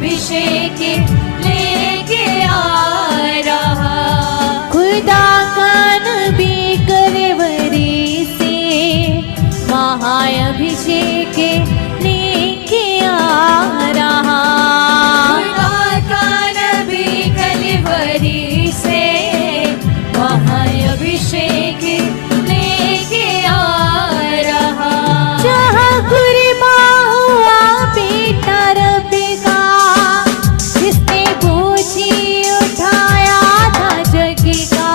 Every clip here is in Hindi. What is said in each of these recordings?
अभिषेक लेके आ रहा। खुदा का नबी कलवरी से महाअभिषेक लेके आ रहा। खुदा का नबी कलवरी से महाअभिषेक लेके आ रहा। जहाँ कुर्बान हुआ बेटा रब का, जिसने बोझी उठाया था जग का,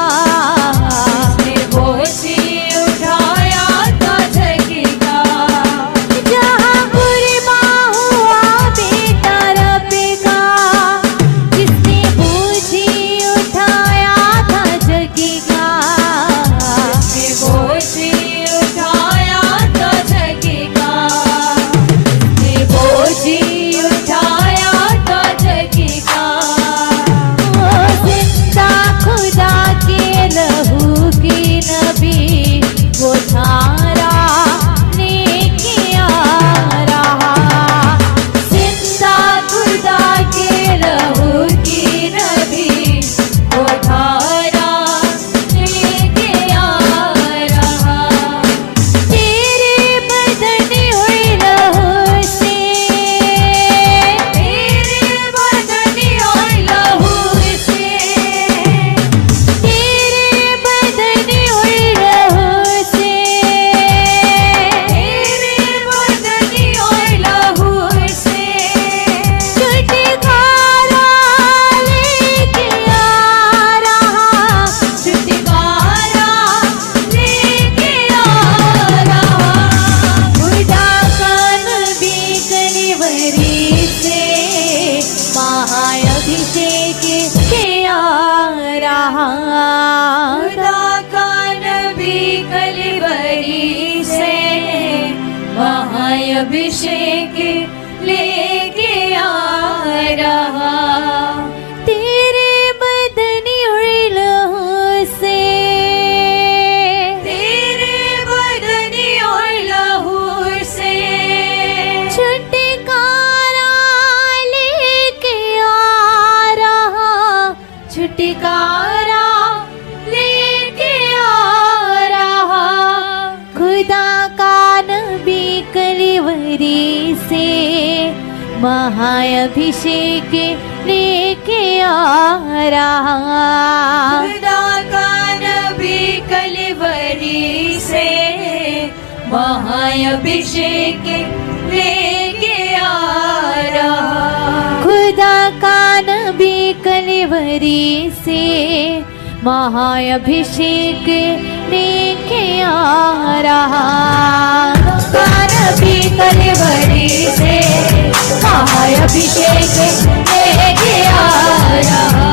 जिसने बोझी उठाया था जग का। जहाँ कुर्बान हुआ बेटा रब का, जिसने बोझी उठाया था जग का, जिसने बोझी उठाया था जग का, जिसने बोझी उठाया था जग का। वो जिंदा खुदा के लहू की नबी, वो धारा लेके आ रहा। जिंदा खुदा के लहू की नबी, वो धारा लेके आ रहा। तेरे बदन हुई लहू से, तेरे बदन और लहू से, तेरे बदन हुई लहू से, तेरे बदन और लहू से छुटकारा लेके आ रहा। छुटकारा लेके आ रहा। खुदा का नबी कलवरी से महाअभिषेक के आ रहा। खुदा का नबी कलवरी से महाअभिषेक लेके आ रहा। तेरे बदन और लहू से, तेरे बदन और लहू से छुटकारा लेके आ रहा। छुटकारा लेके आ रहा। खुदा का नबी कलवरी से महाअभिषेक लेके आ रहा। खुदा का नबी कलवरी से महाअभिषेक लेके आ रहा। खुदा का नबी कलवरी से महाअभिषेक लेके आ रहा। का नबी कलवरी से महाअभिषेक लेके आ रहा।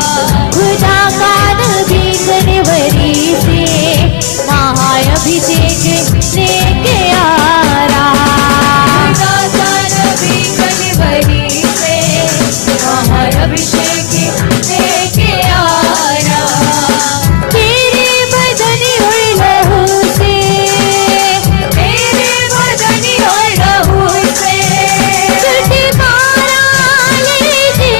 खुदा का नबी कलवरी से महाअभिषेक लेके आ रहा। खुदा का नबी कलवरी से महाअभिषेक लेके आ रहा। तेरे बदन और लहू से, तेरे बदन और लहू से छुटकारा लेके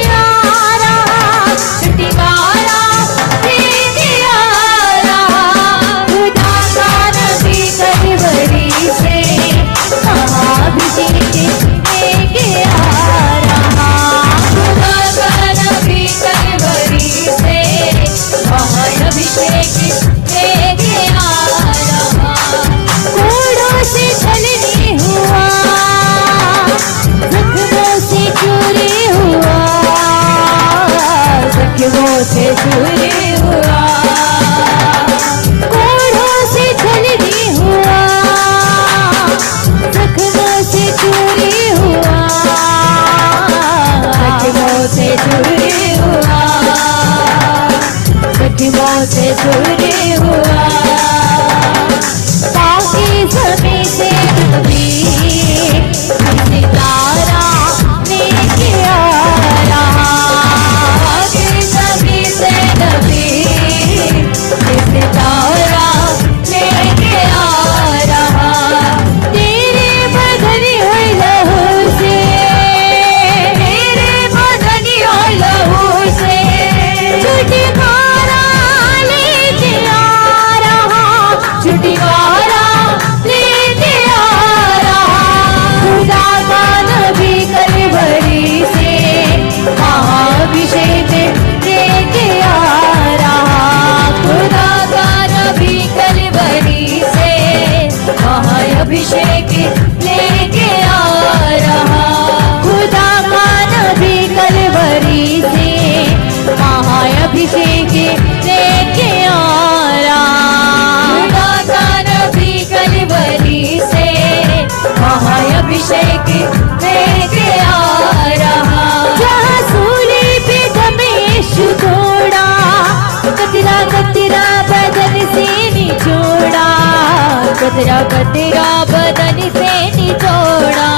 कतरा कतरा बदन से निचोड़ा,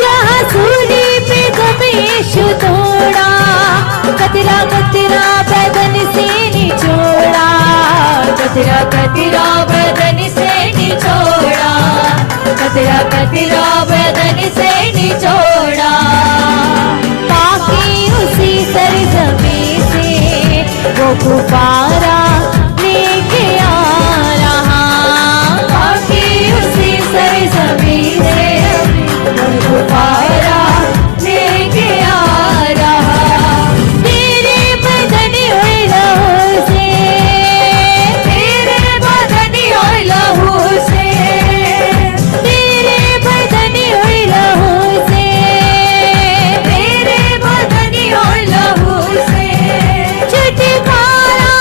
जहाँ सूली पे गमेश तोड़ा। कतरा कतरा बदन से निचोड़ा, कतरा कतरा बदन से निचोड़ा, कतरा कतरा बदन से निचोड़ा। ताकि उसी सरजमी से वो गुब्बारा लेके आ रहा, ताकि उसी सरजमी से वो गुब्बारा लेके आ रहा। तेरे बदन और लहू से, तेरे बदन और लहू से, तेरे बदन और लहू से, तेरे बदन और लहू से छुटकारा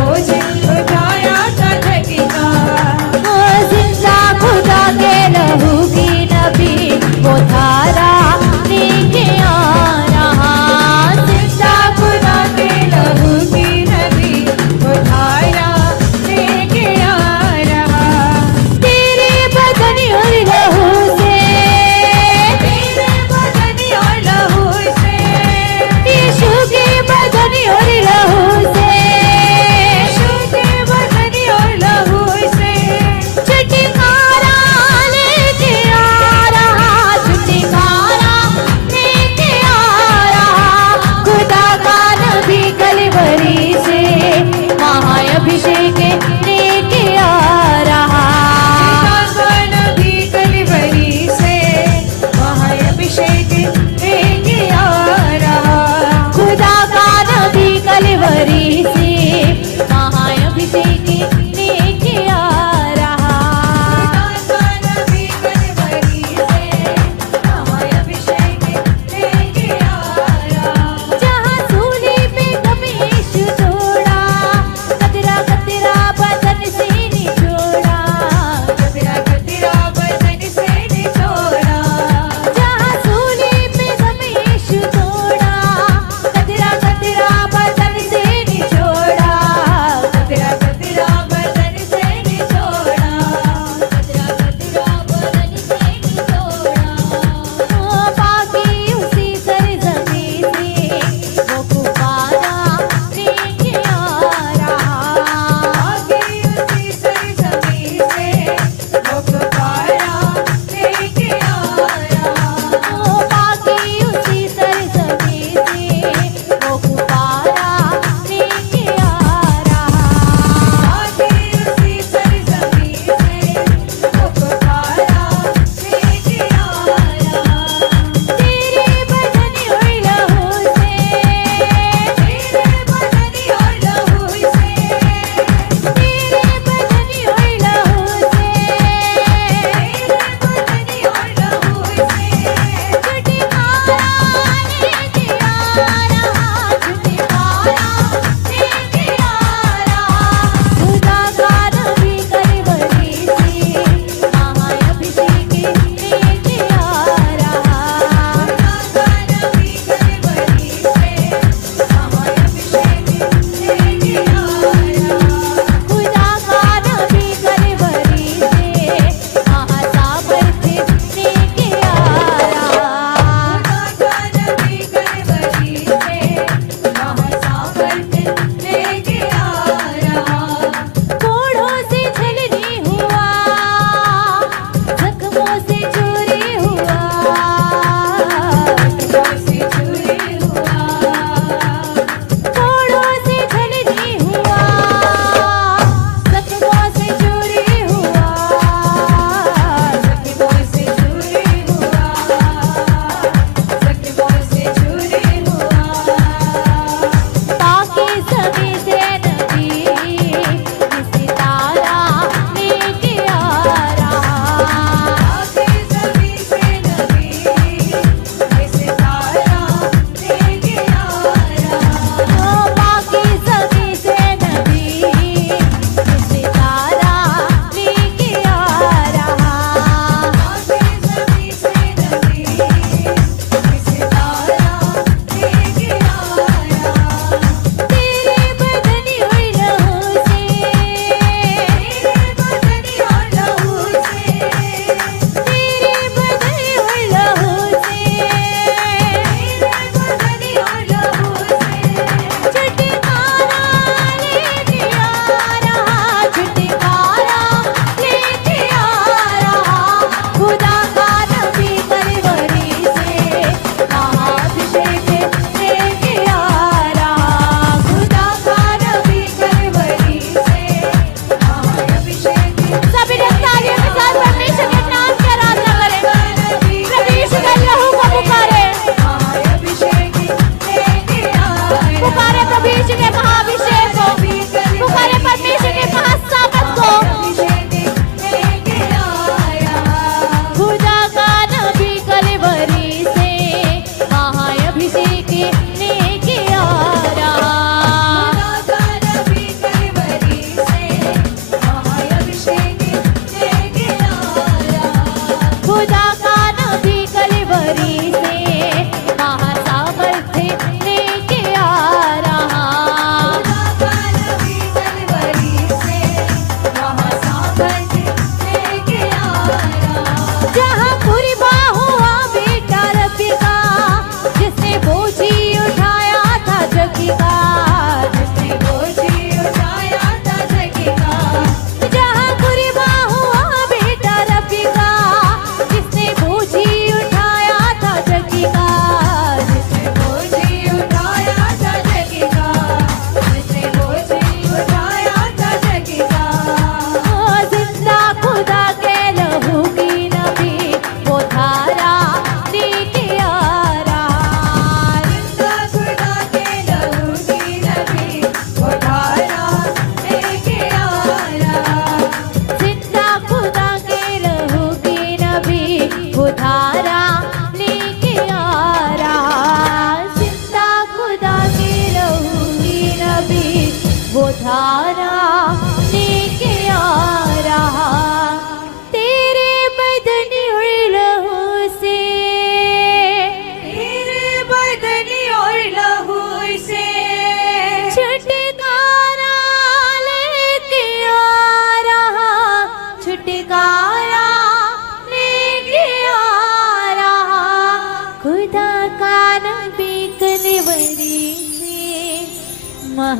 बोझ उठाया था धरती का। जिंदा खुदा के लहू की नबी वो धारा लेके आ रहा। जिंदा खुदा के लहू की नबी वो धारा लेके आ रहा। तेरे बदन और लहू से, तेरे बदन और लहू से, यीशु के बदन और लहू से, यीशु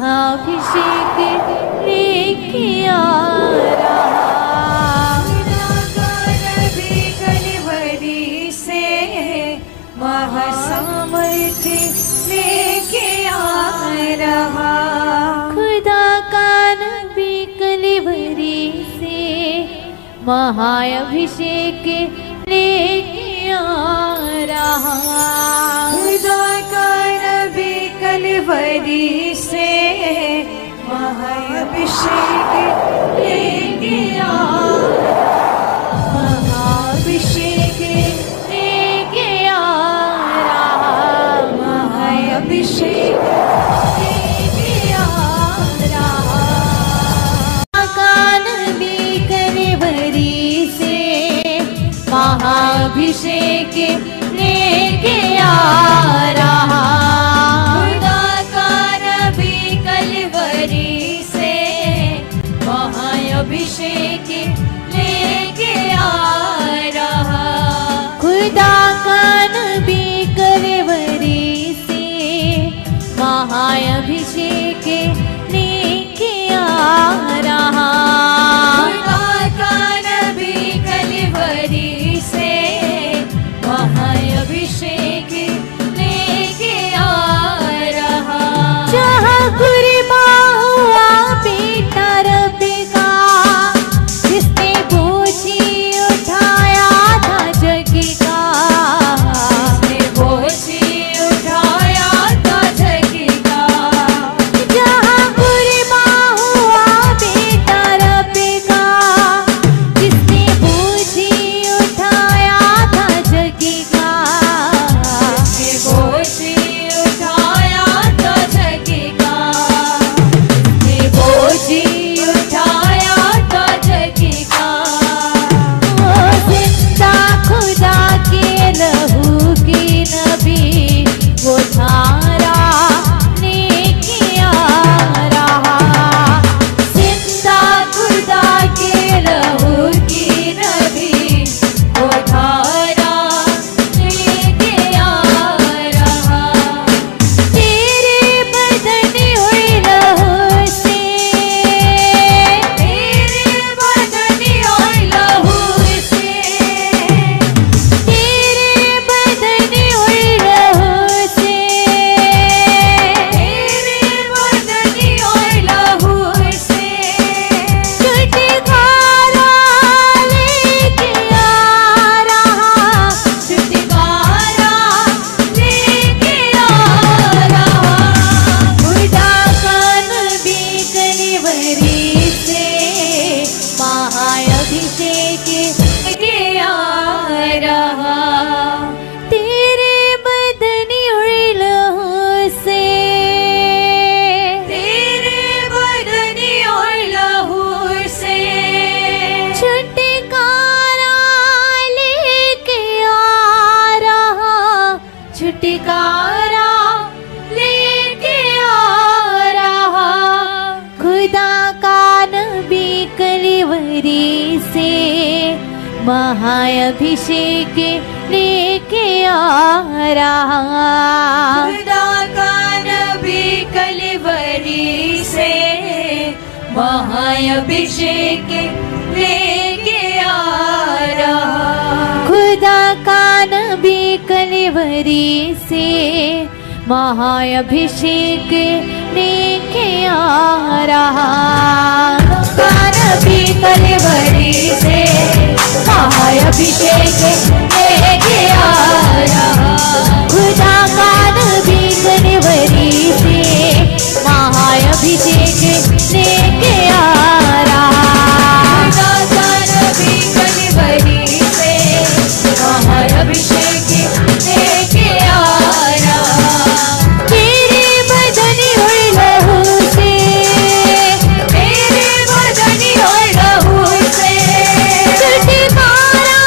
महाभिषेक लेके आ रहा। नबी कलवरी से महासामर्थ्य लेके आ रहा। खुदा का नबी कलवरी से महाभिषेक लेके आ रहा। खुदा का नबी कलवरी से महाअभिषेक लेके आ रहा। महाभिषेक लेके आ रहा। महाअभिषेक लेके आ रहा। कान भी कलवरी से महाभिषेक लेके आ रहा। खुदा का नबी कलवरी से महाअभिषेक लेके आ रहा। खुदा का नबी कलवरी से महाभिषेक लेके आ रहा। खुदा का नबी कलवरी से महाअभिषेक लेके आ रहा। जहाँ कुर्बान हुआ बेटा रब का, जिसने बोझी उठाया था जग का। जिसने बोझी उठाया था जग का। जहाँ कुर्बान हुआ बेटा रब का, जिसने बोझी उठाया था जग का। जिसने बोझी उठाया था जग का। जिसने बोझी उठाया था जग का। वो जिंदा खुदा के लहू की नबी, वो धारा लेके आ रहा। जिंदा खुदा के लहू की नबी, वो धारा लेके आ रहा। तेरे बदन हुए लहू से, तेरे बदन और लहू से। तेरे बदन हुए लहू से। तेरे बदन और लहू से। छुटकारा लेके आ रहा। छुटकारा लेके आ रहा। खुदा का नबी कलवरी से महाअभिषेक लेके आ रहा। तेरे बदन उड़े लहू से। तेरे बदन और लहू से। छुटकारा लेके आ रहा। छुटकारा लेके आ रहा। खुदा का नबी कलवरी से महाअभिषेक लेके आ रहा। खुदा का नबी कलवरी से महाअभिषेक लेके आ रहा। खुदा का नबी कलवरी से महाअभिषेक लेके आ रहा। का नबी कलवरी से महाअभिषेक लेके आ रहा। खुदा का नबी कलवरी से महाअभिषेक लेके आ रहा। खुदा का नबी कलवरी से महाअभिषेक लेके आ रहा। तेरे बदन और लहू से। तेरे बदन और लहू से। छुटकारा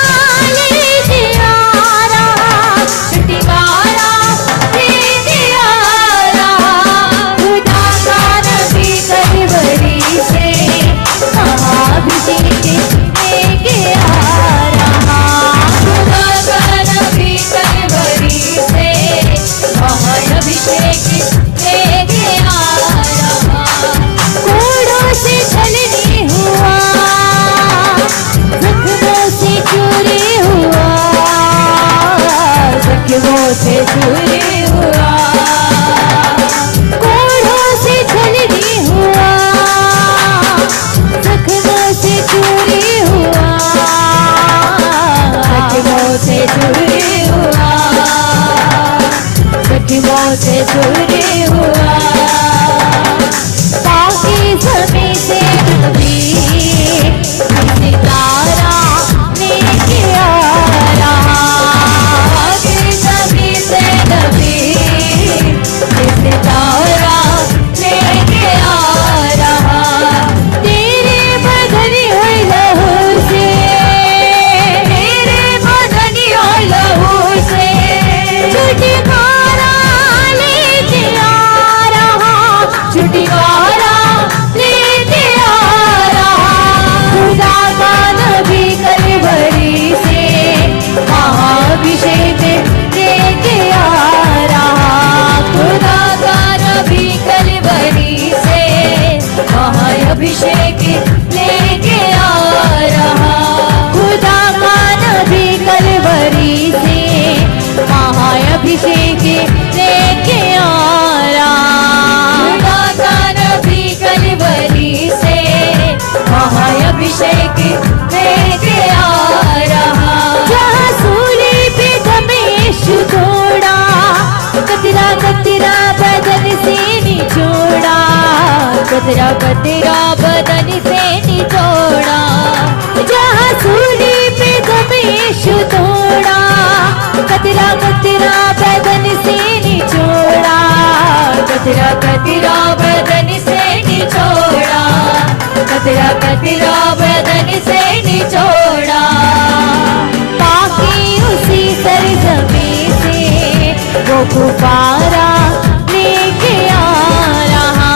लेके अभिषेक लेके आ रहा। खुदा का नबी कलवरी से महाअभिषेक लेके आ रहा। खुदा का नबी कलवरी से महाअभिषेक लेके आ रहा। जहाँ सूली पे दमेश तोड़ा, कतरा कतरा बदन से निचोड़ा, कतरा कतरा बदन से निचोड़ा। जहाँ सूली पे दमेश तोड़ा, कतरा कतरा बदन से निचोड़ा, कतरा कतरा बदन से निचोड़ा, कतरा कतरा बदन से निचोड़ा। ताकि उसी सरजमी से वो गुब्बारा लेके आ रहा।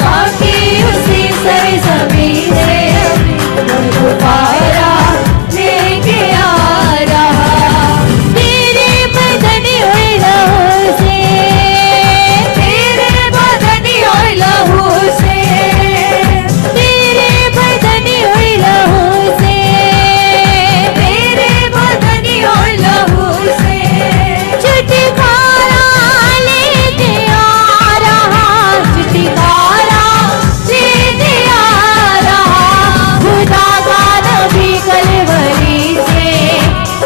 ताकि उसी सरजमी से वो गुब्बारा लेके आ रहा। तेरे बदन और लहू से, तेरे बदन और लहू से, तेरे बदन और लहू से, तेरे बदन और लहू से छुटकारा लेके आ रहा, छुटकारा लेके आ रहा। खुदा का नबी कलवरी से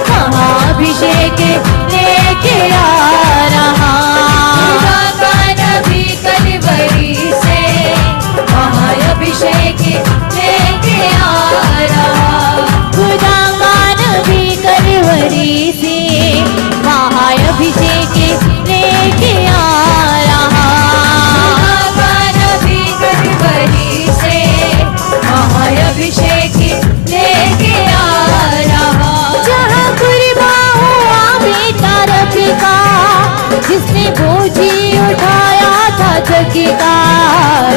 महाअभिषेक लेके आ रहा। खुदा का नबी कलवरी से महाअभिषेक लेके आ रहा। खुदा का नबी कलवरी से महाअभिषेक लेके आ रहा। खुदा का नबी कलवरी से महाअभिषेक लेके आ रहा। जहाँ कुर्बा हुआ बेटा रब का, जिसने बोझी उठाया था जग का,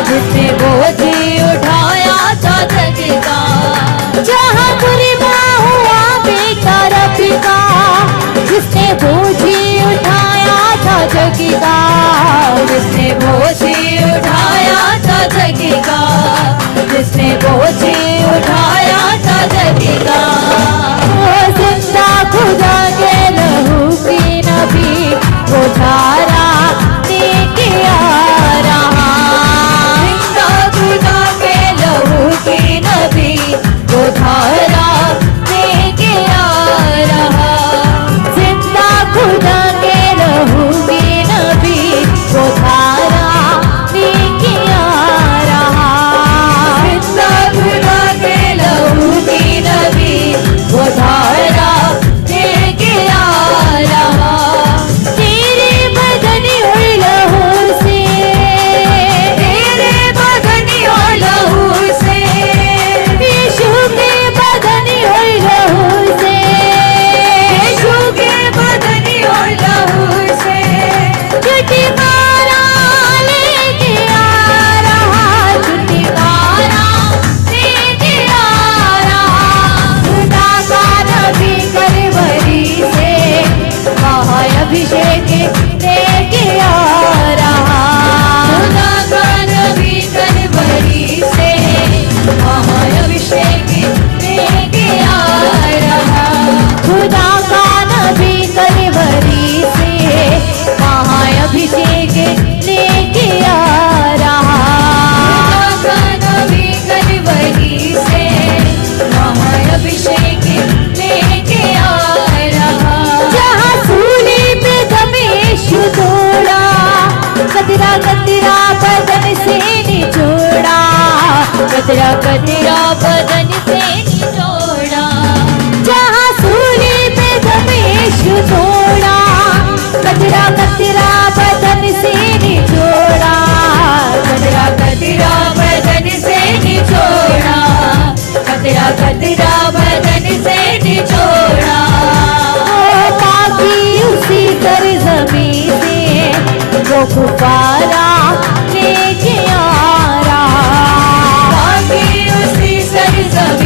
जिसने बोझी उठाया था जग का। जहाँ कुर्बा हुआ बेटा रब का, जिसने बोझी उठाया था जग का, जिसने बोझी उठाया था जग का, जिसने बोझी उठाया था जग का। वो जिंदा खुदा के लहू की नबी वो धारा लेके आ रहा। जिंदा खुदा के लहू की नबी वो धारा लेके आ रहा। जिंदा खुदा के लहू की नबी वो धारा लेके आ रहा। जिंदा खुदा के लहू की नबी वो धारा लेके आ रहा। तेरे बदन और लहू से, तेरे बदन और लहू से, यीशु के बदन और लहू से, यीशु के बदन और लहू से छुटकारा लेके आ रहा, छुटकारा लेके आ रहा। खुदा का नबी कलवरी से महाअभिषेक लेके आ रहा। खुदा का नबी कलवरी से महाअभिषेक लेके आ रहा। खुदा का नबी कलवरी से महाअभिषेक लेके आ रहा। खुदा का नबी कलवरी से महाअभिषेक लेके आ रहा। जहाँ सूली पे दमेश तोड़ा, कतरा कतरा बदन से निचोड़ा, कतरा कतरा बदन से निचोड़ा। जहाँ सूली पे दमेश तोड़ा, कतरा कतरा बदन से निचोड़ा, कतरा कतरा बदन से निचोड़ा, कतरा कतरा बदन से निचोड़ा। ताकि उसी सरजमी से वो गुब्बारा लेके आ रहा। ताकि उसी सरजमी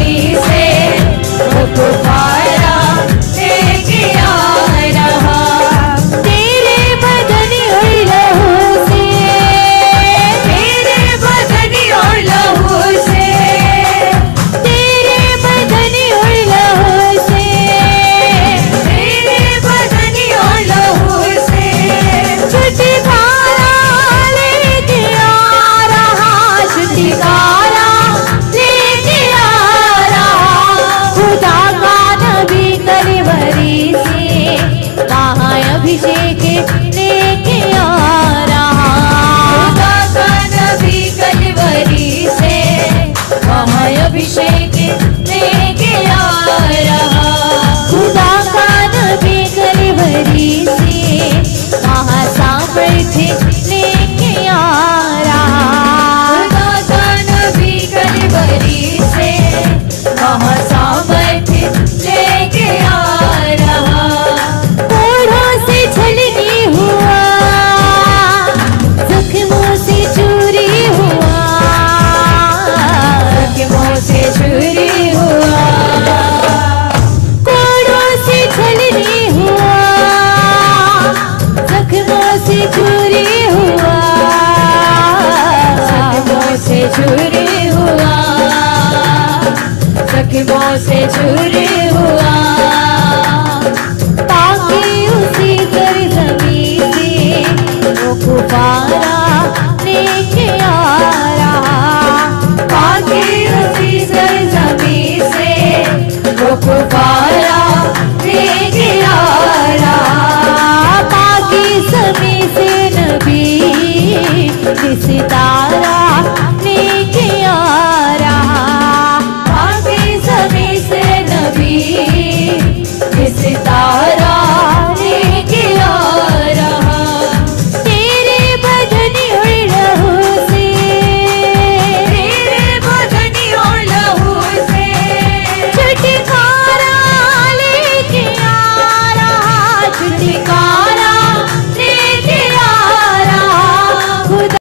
चकमों से छुरी